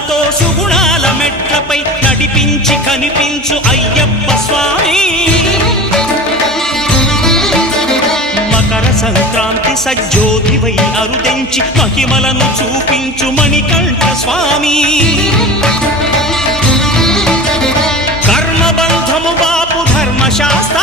సుగుణాలతో సుగుణాల మెట్లపై నడిపించి కనిపించు అయ్యప్ప స్వామి. మకర సంక్రాంతి సజ్జోతివై అరుదెంచి మహిమలను చూపించు మణికంఠ స్వామి. కర్మబంధము బాపు ధర్మశాస్త్ర